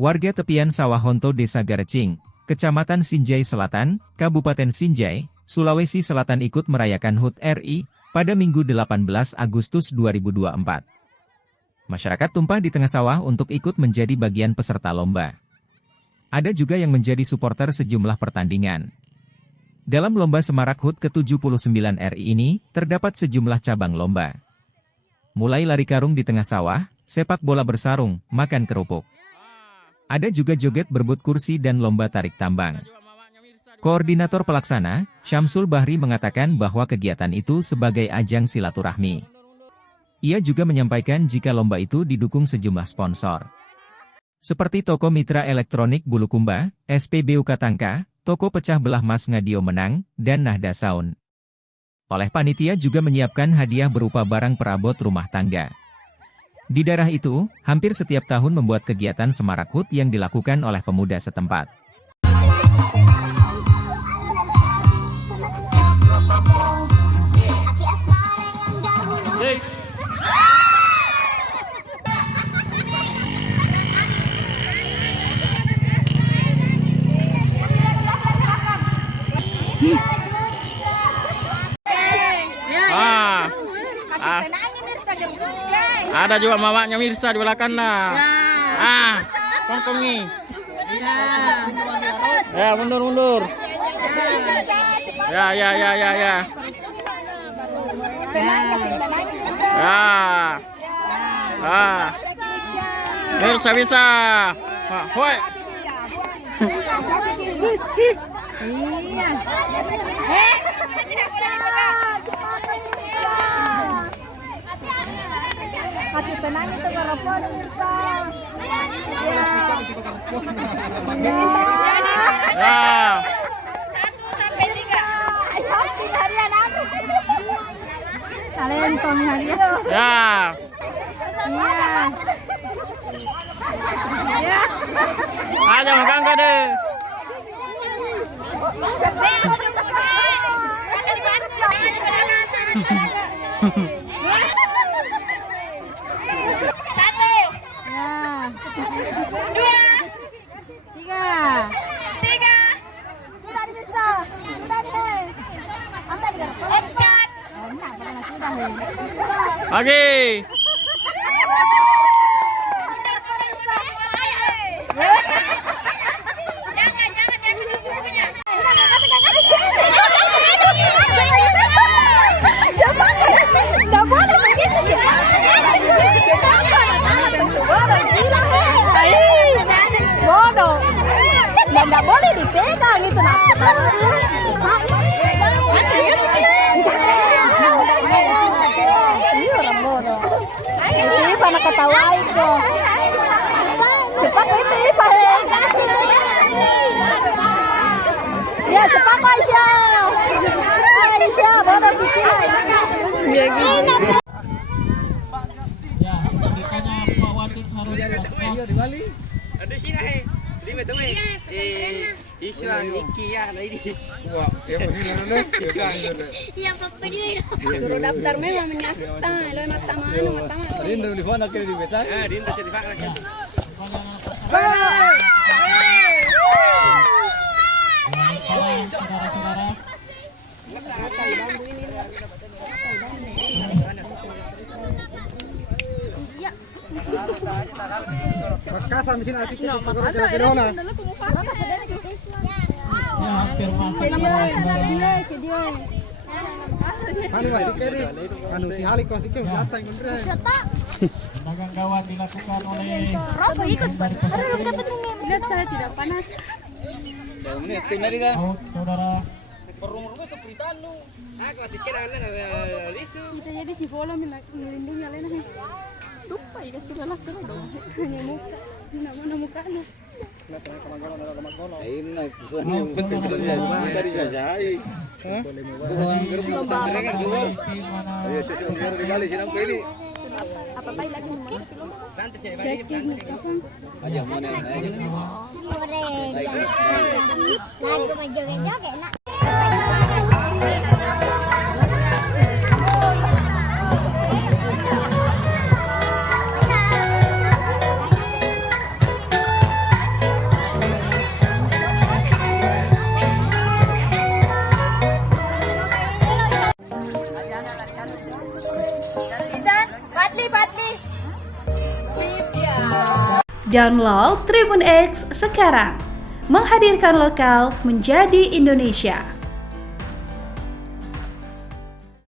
Warga tepian Sawah Honto Desa Garecing, Kecamatan Sinjai Selatan, Kabupaten Sinjai, Sulawesi Selatan ikut merayakan HUT RI pada Minggu 18 Agustus 2024. Masyarakat tumpah di tengah sawah untuk ikut menjadi bagian peserta lomba. Ada juga yang menjadi suporter sejumlah pertandingan. Dalam lomba Semarak HUT ke-79 RI ini, terdapat sejumlah cabang lomba. Mulai lari karung di tengah sawah, sepak bola bersarung, makan kerupuk. Ada juga joget berebut kursi dan lomba tarik tambang. Koordinator pelaksana, Syamsul Bahri mengatakan bahwa kegiatan itu sebagai ajang silaturahmi. Ia juga menyampaikan jika lomba itu didukung sejumlah sponsor. Seperti toko mitra elektronik Bulukumba, SPBU Katangka, toko pecah belah Mas Ngadio Menang, dan Nahda Sound. Oleh panitia juga menyiapkan hadiah berupa barang perabot rumah tangga. Di daerah itu, hampir setiap tahun membuat kegiatan Semarak HUT yang dilakukan oleh pemuda setempat. Ada juga mamanya Mirsa di belakang nah. Kongkongi. Ya, mundur. Ya. Mirsa bisa. Hoi. Hati tenang itu garapon bisa. Ya. 1 sampai 3. Harian aku. Talentong harian. Ya. Iya. Aja makan ka deh. Lagi. Nggak boleh begitu ya. Bodoh. Dan nggak boleh dipegang itu nak. Anak ketawa itu. Cepat itu ya cepat Aisyah. Aisyah baru bikin. Ya gini. Ya, selanjutnya Pak Watik harus di Bali. Ada sini di betul Iswan Iki ya ini. Wah, ya begini. Iya papa dia. Suruh daftar memang menyasta, lo mata mana. Rinda di mana kali di beta? Rinda di mana kan. Saudara-saudara. Makassar mesin asiknya pakai corona. Ya, hampir masuk. Anu masih kiri. Anu si Halik masih kiri jatah yang bener. Dagang gawat dilakukan oleh Lihat saya tidak panas. Saya menit tuh nari kan. saudara. Perumurnya seperti anu. Masih kira lisu. Kita jadi si bola melindungi Alena. Lupa ya sudah lah terus dong. Hanya muka, tidak mana mukanya. Ini nak kesan yang penting dari saya. Buang gerbang pesantren kan dulu. Ayo sesungguhnya di Bali sini ini. Apa lagi mana? Santai saya balik. Aja mana? Lagu joget-joget nak. Download Tribun X sekarang. Menghadirkan lokal menjadi Indonesia.